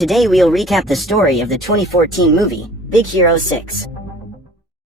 Today we'll recap the story of the 2014 movie, Big Hero 6.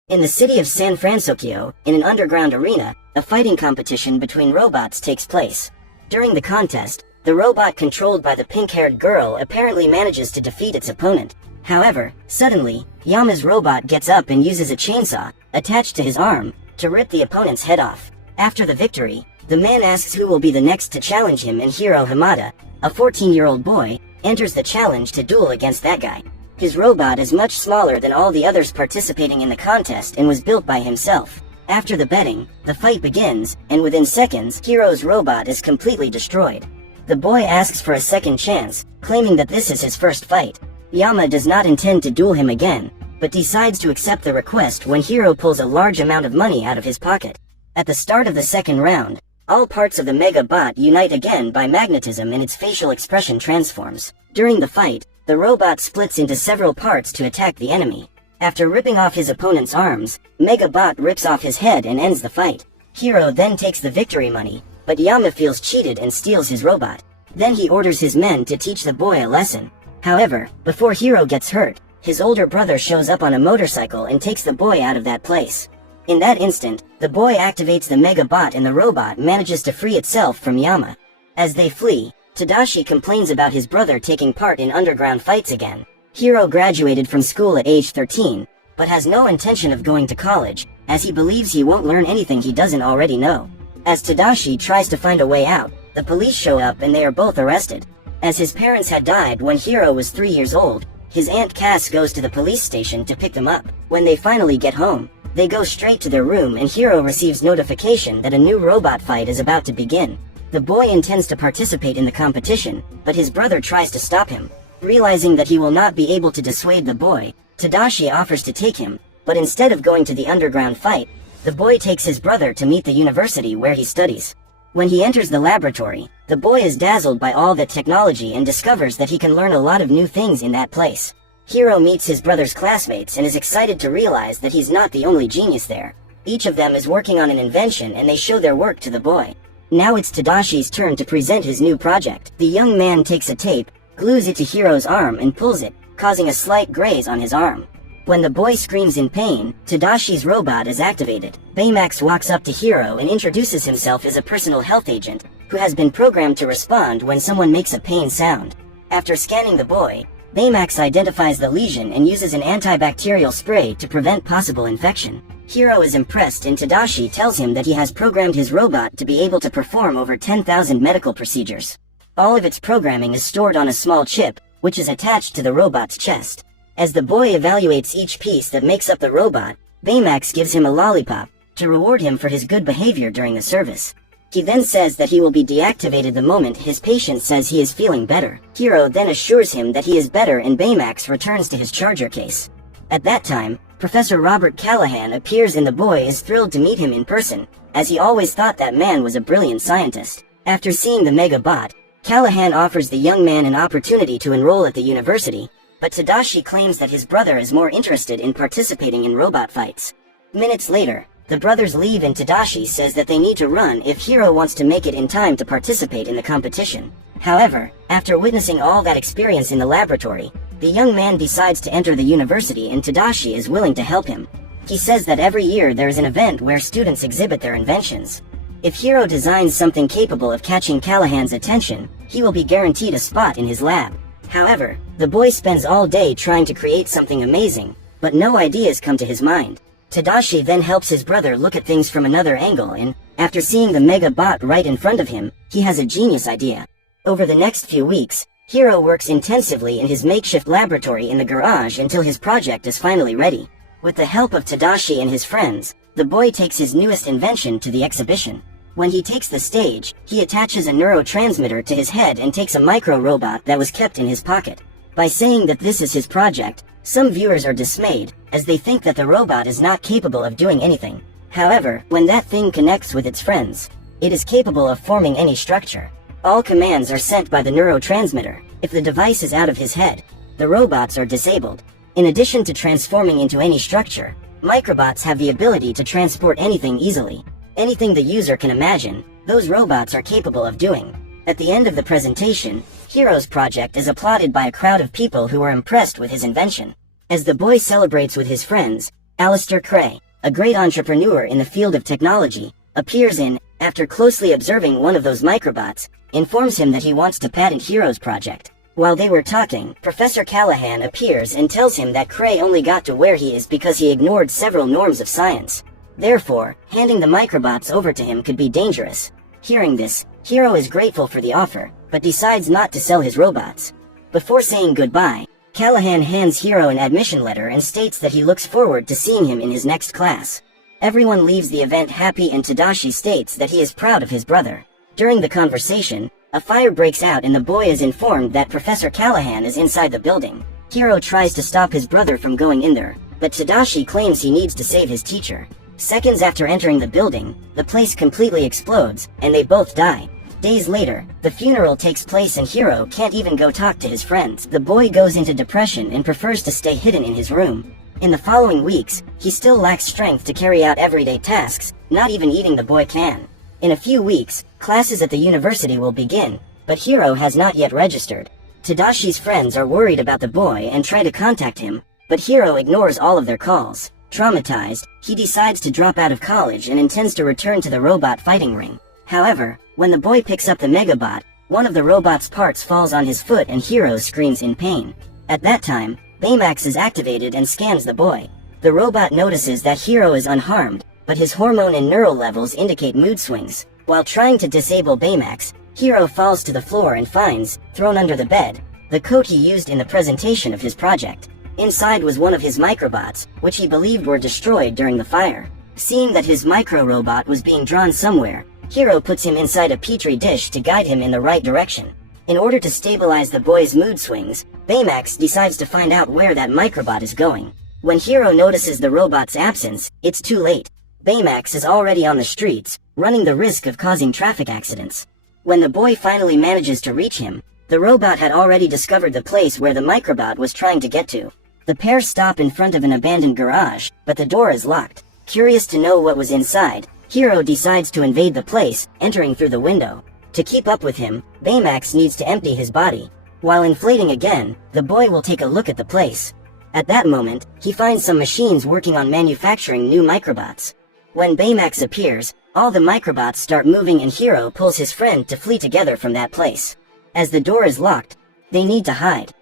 In the city of San Francisco, in an underground arena, a fighting competition between robots takes place. During the contest, the robot controlled by the pink-haired girl apparently manages to defeat its opponent. However, suddenly, Yama's robot gets up and uses a chainsaw, attached to his arm, to rip the opponent's head off. After the victory, the man asks who will be the next to challenge him, and Hiro Hamada, a 14-year-old boy, enters the challenge to duel against that guy. His robot is much smaller than all the others participating in the contest and was built by himself. After the betting, the fight begins, and within seconds, Hiro's robot is completely destroyed. The boy asks for a second chance, claiming that this is his first fight. Yama does not intend to duel him again, but decides to accept the request when Hiro pulls a large amount of money out of his pocket. At the start of the second round, all parts of the Mega Bot unite again by magnetism and its facial expression transforms. During the fight, the robot splits into several parts to attack the enemy. After ripping off his opponent's arms, Mega Bot rips off his head and ends the fight. Hiro then takes the victory money, but Yama feels cheated and steals his robot. Then he orders his men to teach the boy a lesson. However, before Hiro gets hurt, his older brother shows up on a motorcycle and takes the boy out of that place. In that instant, the boy activates the Mega Bot and the robot manages to free itself from Yama. As they flee, Tadashi complains about his brother taking part in underground fights again. Hiro graduated from school at age 13, but has no intention of going to college, as he believes he won't learn anything he doesn't already know. As Tadashi tries to find a way out, the police show up and they are both arrested. As his parents had died when Hiro was 3 years old, his aunt Cass goes to the police station to pick them up. When they finally get home, they go straight to their room and Hiro receives notification that a new robot fight is about to begin. The boy intends to participate in the competition, but his brother tries to stop him. Realizing that he will not be able to dissuade the boy, Tadashi offers to take him, but instead of going to the underground fight, the boy takes his brother to meet the university where he studies. When he enters the laboratory, the boy is dazzled by all the technology and discovers that he can learn a lot of new things in that place. Hiro meets his brother's classmates and is excited to realize that he's not the only genius there. Each of them is working on an invention and they show their work to the boy. Now it's Tadashi's turn to present his new project. The young man takes a tape, glues it to Hiro's arm and pulls it, causing a slight graze on his arm. When the boy screams in pain, Tadashi's robot is activated. Baymax walks up to Hiro and introduces himself as a personal health agent, who has been programmed to respond when someone makes a pain sound. After scanning the boy, Baymax identifies the lesion and uses an antibacterial spray to prevent possible infection. Hiro is impressed and Tadashi tells him that he has programmed his robot to be able to perform over 10,000 medical procedures. All of its programming is stored on a small chip, which is attached to the robot's chest. As the boy evaluates each piece that makes up the robot, Baymax gives him a lollipop, to reward him for his good behavior during the service. He then says that he will be deactivated the moment his patient says he is feeling better. Hiro then assures him that he is better and Baymax returns to his charger case. At that time, Professor Robert Callahan appears and the boy is thrilled to meet him in person, as he always thought that man was a brilliant scientist. After seeing the Mega Bot, Callahan offers the young man an opportunity to enroll at the university, but Tadashi claims that his brother is more interested in participating in robot fights. Minutes later, the brothers leave and Tadashi says that they need to run if Hiro wants to make it in time to participate in the competition. However, after witnessing all that experience in the laboratory, the young man decides to enter the university and Tadashi is willing to help him. He says that every year there is an event where students exhibit their inventions. If Hiro designs something capable of catching Callahan's attention, he will be guaranteed a spot in his lab. However, the boy spends all day trying to create something amazing, but no ideas come to his mind. Tadashi then helps his brother look at things from another angle and, after seeing the Mega Bot right in front of him, he has a genius idea. Over the next few weeks, Hiro works intensively in his makeshift laboratory in the garage until his project is finally ready. With the help of Tadashi and his friends, the boy takes his newest invention to the exhibition. When he takes the stage, he attaches a neurotransmitter to his head and takes a micro-robot that was kept in his pocket. By saying that this is his project, some viewers are dismayed, as they think that the robot is not capable of doing anything. However, when that thing connects with its friends, it is capable of forming any structure. All commands are sent by the neurotransmitter. If the device is out of his head, the robots are disabled. In addition to transforming into any structure, microbots have the ability to transport anything easily. Anything the user can imagine, those robots are capable of doing. At the end of the presentation, Hiro's project is applauded by a crowd of people who are impressed with his invention. As the boy celebrates with his friends, Alistair Cray, a great entrepreneur in the field of technology, appears in, after closely observing one of those microbots, informs him that he wants to patent Hiro's project. While they were talking, Professor Callahan appears and tells him that Cray only got to where he is because he ignored several norms of science. Therefore, handing the microbots over to him could be dangerous. Hearing this, Hiro is grateful for the offer, but decides not to sell his robots. Before saying goodbye, Callahan hands Hiro an admission letter and states that he looks forward to seeing him in his next class. Everyone leaves the event happy and Tadashi states that he is proud of his brother. During the conversation, a fire breaks out and the boy is informed that Professor Callahan is inside the building. Hiro tries to stop his brother from going in there, but Tadashi claims he needs to save his teacher. Seconds after entering the building, the place completely explodes, and they both die. Days later, the funeral takes place and Hiro can't even go talk to his friends. The boy goes into depression and prefers to stay hidden in his room. In the following weeks, he still lacks strength to carry out everyday tasks, not even eating the boy can. In a few weeks, classes at the university will begin, but Hiro has not yet registered. Tadashi's friends are worried about the boy and try to contact him, but Hiro ignores all of their calls. Traumatized, he decides to drop out of college and intends to return to the robot fighting ring. However, when the boy picks up the Megabot, one of the robot's parts falls on his foot and Hiro screams in pain. At that time, Baymax is activated and scans the boy. The robot notices that Hiro is unharmed, but his hormone and neural levels indicate mood swings. While trying to disable Baymax, Hiro falls to the floor and finds, thrown under the bed, the coat he used in the presentation of his project. Inside was one of his microbots, which he believed were destroyed during the fire. Seeing that his micro-robot was being drawn somewhere, Hiro puts him inside a petri dish to guide him in the right direction. In order to stabilize the boy's mood swings, Baymax decides to find out where that microbot is going. When Hiro notices the robot's absence, it's too late. Baymax is already on the streets, running the risk of causing traffic accidents. When the boy finally manages to reach him, the robot had already discovered the place where the microbot was trying to get to. The pair stop in front of an abandoned garage, but the door is locked. Curious to know what was inside, Hiro decides to invade the place, entering through the window. To keep up with him, Baymax needs to empty his body. While inflating again, the boy will take a look at the place. At that moment, he finds some machines working on manufacturing new microbots. When Baymax appears, all the microbots start moving and Hiro pulls his friend to flee together from that place. As the door is locked, they need to hide.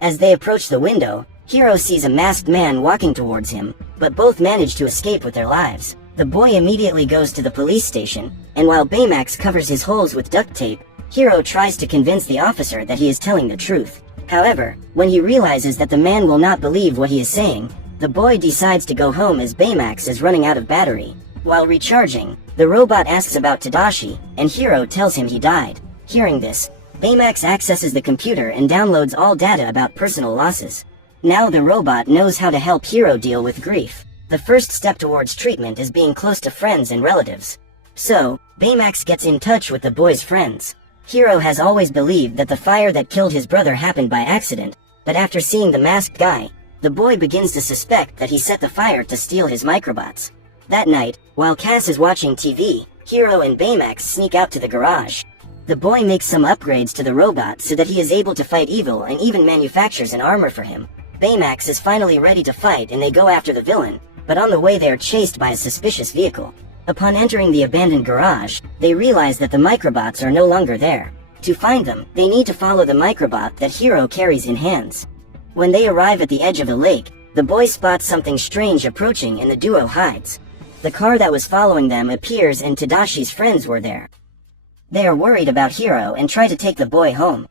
As they approach the window, Hiro sees a masked man walking towards him, but both manage to escape with their lives. The boy immediately goes to the police station, and while Baymax covers his holes with duct tape, Hiro tries to convince the officer that he is telling the truth. However, when he realizes that the man will not believe what he is saying, the boy decides to go home as Baymax is running out of battery. While recharging, the robot asks about Tadashi, and Hiro tells him he died. Hearing this, Baymax accesses the computer and downloads all data about personal losses. Now the robot knows how to help Hiro deal with grief. The first step towards treatment is being close to friends and relatives. So, Baymax gets in touch with the boy's friends. Hiro has always believed that the fire that killed his brother happened by accident, but after seeing the masked guy, the boy begins to suspect that he set the fire to steal his microbots. That night, while Cass is watching TV, Hiro and Baymax sneak out to the garage. The boy makes some upgrades to the robot so that he is able to fight evil and even manufactures an armor for him. Baymax is finally ready to fight and they go after the villain, but on the way they are chased by a suspicious vehicle. Upon entering the abandoned garage, they realize that the microbots are no longer there. To find them, they need to follow the microbot that Hiro carries in hands. When they arrive at the edge of a lake, the boy spots something strange approaching and the duo hides. The car that was following them appears and Tadashi's friends were there. They are worried about Hiro and try to take the boy home.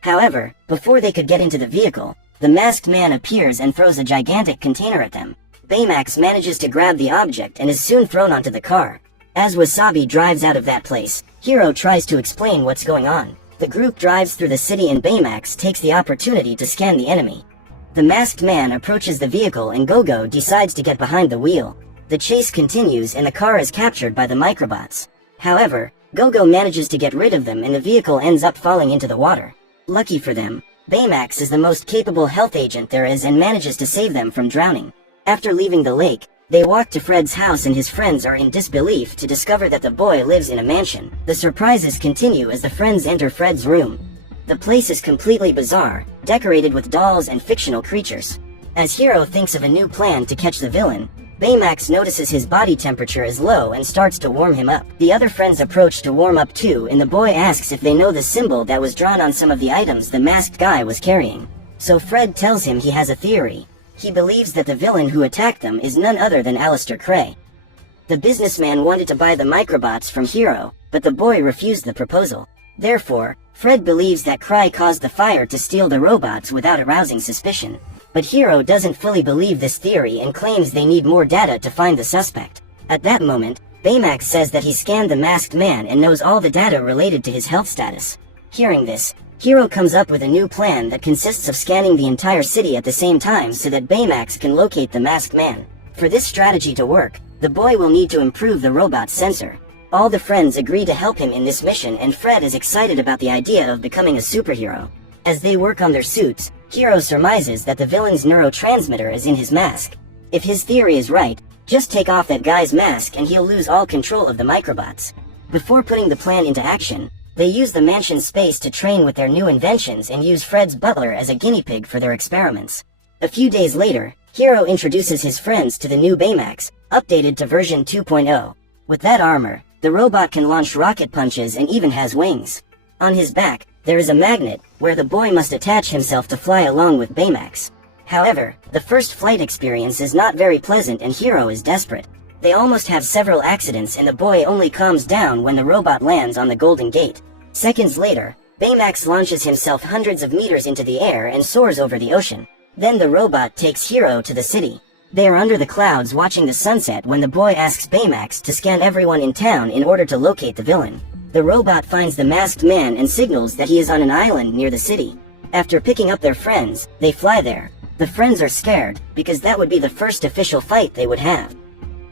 However, before they could get into the vehicle, the masked man appears and throws a gigantic container at them. Baymax manages to grab the object and is soon thrown onto the car. As Wasabi drives out of that place, Hiro tries to explain what's going on. The group drives through the city and Baymax takes the opportunity to scan the enemy. The masked man approaches the vehicle and Go Go decides to get behind the wheel. The chase continues and the car is captured by the microbots. However, Go Go manages to get rid of them and the vehicle ends up falling into the water. Lucky for them, Baymax is the most capable health agent there is and manages to save them from drowning. After leaving the lake, They walk to Fred's house and his friends are in disbelief to discover that the boy lives in a mansion. The surprises continue as the friends enter Fred's room. The place is completely bizarre, decorated with dolls and fictional creatures. As Hiro thinks of a new plan to catch the villain, Baymax notices his body temperature is low and starts to warm him up. The other friends approach to warm up too, and the boy asks if they know the symbol that was drawn on some of the items the masked guy was carrying. So Fred tells him he has a theory. He believes that the villain who attacked them is none other than Alistair Cray. The businessman wanted to buy the microbots from Hiro, but the boy refused the proposal. Therefore, Fred believes that Cray caused the fire to steal the robots without arousing suspicion. But Hiro doesn't fully believe this theory and claims they need more data to find the suspect. At that moment, Baymax says that he scanned the masked man and knows all the data related to his health status. Hearing this, Hiro comes up with a new plan that consists of scanning the entire city at the same time so that Baymax can locate the masked man. For this strategy to work, the boy will need to improve the robot's sensor. All the friends agree to help him in this mission, and Fred is excited about the idea of becoming a superhero. As they work on their suits, Hiro surmises that the villain's neurotransmitter is in his mask. If his theory is right, just take off that guy's mask and he'll lose all control of the microbots. Before putting the plan into action, they use the mansion's space to train with their new inventions and use Fred's butler as a guinea pig for their experiments. A few days later, Hiro introduces his friends to the new Baymax, updated to version 2.0. With that armor, the robot can launch rocket punches and even has wings. On his back, there is a magnet, where the boy must attach himself to fly along with Baymax. However, the first flight experience is not very pleasant and Hiro is desperate. They almost have several accidents and the boy only calms down when the robot lands on the Golden Gate. Seconds later, Baymax launches himself hundreds of meters into the air and soars over the ocean. Then the robot takes Hiro to the city. They are under the clouds watching the sunset when the boy asks Baymax to scan everyone in town in order to locate the villain. The robot finds the masked man and signals that he is on an island near the city. After picking up their friends, they fly there. The friends are scared, because that would be the first official fight they would have.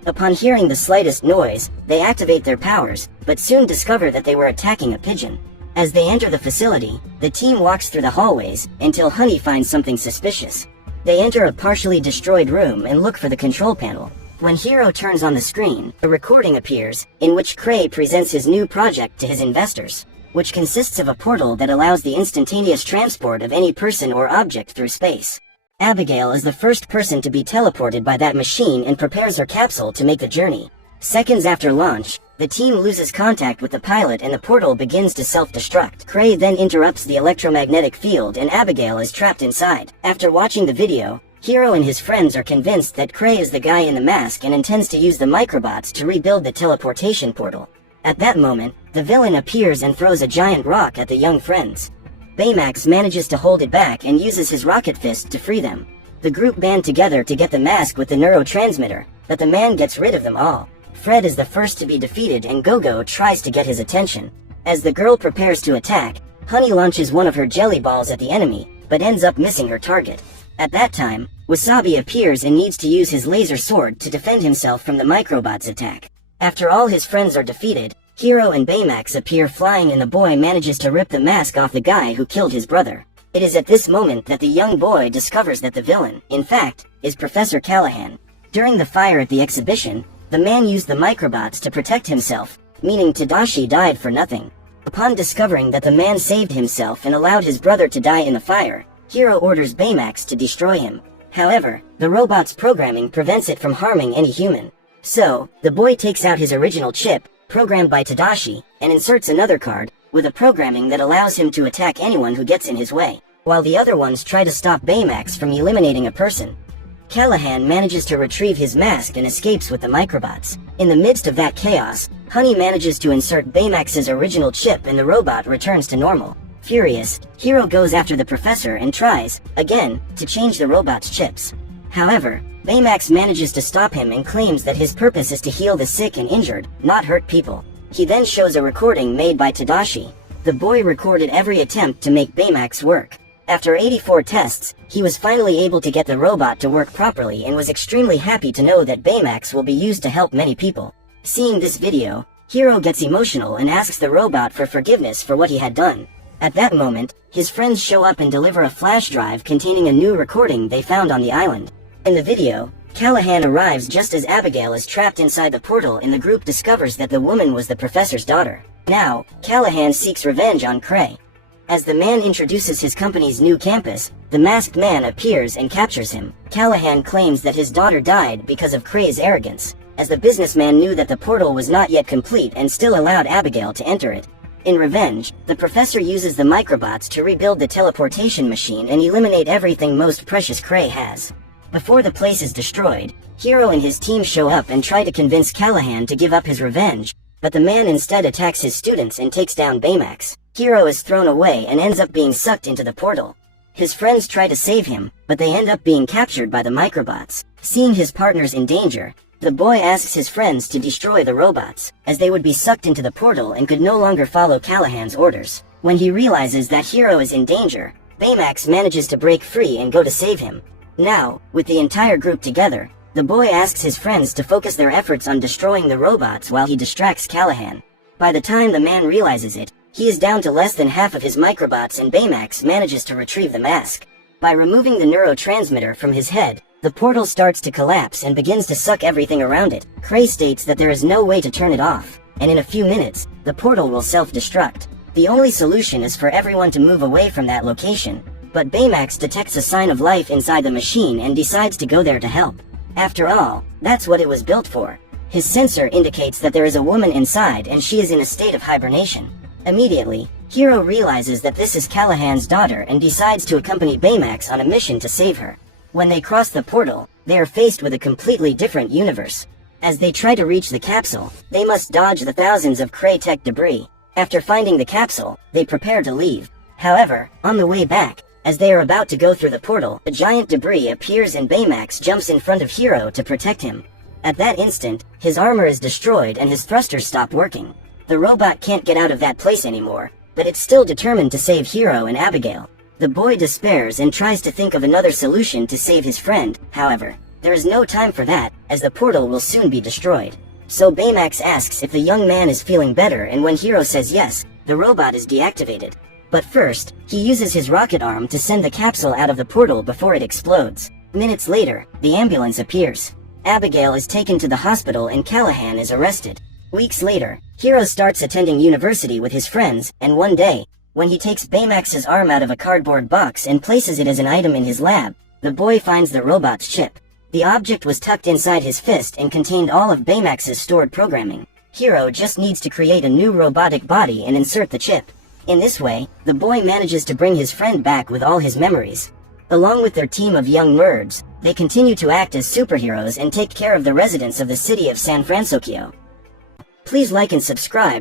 Upon hearing the slightest noise, they activate their powers, but soon discover that they were attacking a pigeon. As they enter the facility, the team walks through the hallways, until Honey finds something suspicious. They enter a partially destroyed room and look for the control panel. When Hiro turns on the screen, a recording appears, in which Cray presents his new project to his investors, which consists of a portal that allows the instantaneous transport of any person or object through space. Abigail is the first person to be teleported by that machine and prepares her capsule to make the journey. Seconds after launch, the team loses contact with the pilot and the portal begins to self-destruct. Cray then interrupts the electromagnetic field and Abigail is trapped inside. After watching the video, Hiro and his friends are convinced that Cray is the guy in the mask and intends to use the microbots to rebuild the teleportation portal. At that moment, the villain appears and throws a giant rock at the young friends. Baymax manages to hold it back and uses his rocket fist to free them. The group band together to get the mask with the neurotransmitter, but the man gets rid of them all. Fred is the first to be defeated and Go Go tries to get his attention. As the girl prepares to attack, Honey launches one of her jelly balls at the enemy, but ends up missing her target. At that time, Wasabi appears and needs to use his laser sword to defend himself from the microbots' attack. After all his friends are defeated, Hiro and Baymax appear flying and the boy manages to rip the mask off the guy who killed his brother. It is at this moment that the young boy discovers that the villain, in fact, is Professor Callahan. During the fire at the exhibition, the man used the microbots to protect himself, meaning Tadashi died for nothing. Upon discovering that the man saved himself and allowed his brother to die in the fire, Hiro orders Baymax to destroy him. However, the robot's programming prevents it from harming any human. So, the boy takes out his original chip, programmed by Tadashi, and inserts another card, with a programming that allows him to attack anyone who gets in his way, while the other ones try to stop Baymax from eliminating a person. Callahan manages to retrieve his mask and escapes with the microbots. In the midst of that chaos, Honey manages to insert Baymax's original chip and the robot returns to normal. Furious, Hiro goes after the professor and tries, again, to change the robot's chips. However, Baymax manages to stop him and claims that his purpose is to heal the sick and injured, not hurt people. He then shows a recording made by Tadashi. The boy recorded every attempt to make Baymax work. After 84 tests, he was finally able to get the robot to work properly and was extremely happy to know that Baymax will be used to help many people. Seeing this video, Hiro gets emotional and asks the robot for forgiveness for what he had done. At that moment, his friends show up and deliver a flash drive containing a new recording they found on the island. In the video, Callahan arrives just as Abigail is trapped inside the portal, and the group discovers that the woman was the professor's daughter. Now, Callahan seeks revenge on Cray. As the man introduces his company's new campus, the masked man appears and captures him. Callahan claims that his daughter died because of Cray's arrogance, as the businessman knew that the portal was not yet complete and still allowed Abigail to enter it. In revenge, the professor uses the microbots to rebuild the teleportation machine and eliminate everything most precious Cray has. Before the place is destroyed, Hiro and his team show up and try to convince Callahan to give up his revenge, but the man instead attacks his students and takes down Baymax. Hiro is thrown away and ends up being sucked into the portal. His friends try to save him, but they end up being captured by the microbots. Seeing his partners in danger, the boy asks his friends to destroy the robots, as they would be sucked into the portal and could no longer follow Callahan's orders. When he realizes that Hiro is in danger, Baymax manages to break free and go to save him. Now, with the entire group together, the boy asks his friends to focus their efforts on destroying the robots while he distracts Callahan. By the time the man realizes it, he is down to less than half of his microbots, and Baymax manages to retrieve the mask. By removing the neurotransmitter from his head, the portal starts to collapse and begins to suck everything around it. Cray states that there is no way to turn it off, and in a few minutes, the portal will self-destruct. The only solution is for everyone to move away from that location, but Baymax detects a sign of life inside the machine and decides to go there to help. After all, that's what it was built for. His sensor indicates that there is a woman inside and she is in a state of hibernation. Immediately, Hiro realizes that this is Callahan's daughter and decides to accompany Baymax on a mission to save her. When they cross the portal, they are faced with a completely different universe. As they try to reach the capsule, they must dodge the thousands of Cray tech debris. After finding the capsule, they prepare to leave. However, on the way back, as they are about to go through the portal, a giant debris appears and Baymax jumps in front of Hiro to protect him. At that instant, his armor is destroyed and his thrusters stop working. The robot can't get out of that place anymore, but it's still determined to save Hiro and Abigail. The boy despairs and tries to think of another solution to save his friend. However, there is no time for that, as the portal will soon be destroyed. So Baymax asks if the young man is feeling better, and when Hiro says yes, the robot is deactivated. But first, he uses his rocket arm to send the capsule out of the portal before it explodes. Minutes later, the ambulance appears. Abigail is taken to the hospital and Callahan is arrested. Weeks later, Hiro starts attending university with his friends, and one day, when he takes Baymax's arm out of a cardboard box and places it as an item in his lab, the boy finds the robot's chip. The object was tucked inside his fist and contained all of Baymax's stored programming. Hiro just needs to create a new robotic body and insert the chip. In this way, the boy manages to bring his friend back with all his memories. Along with their team of young nerds, they continue to act as superheroes and take care of the residents of the city of San Francisco. Please like and subscribe.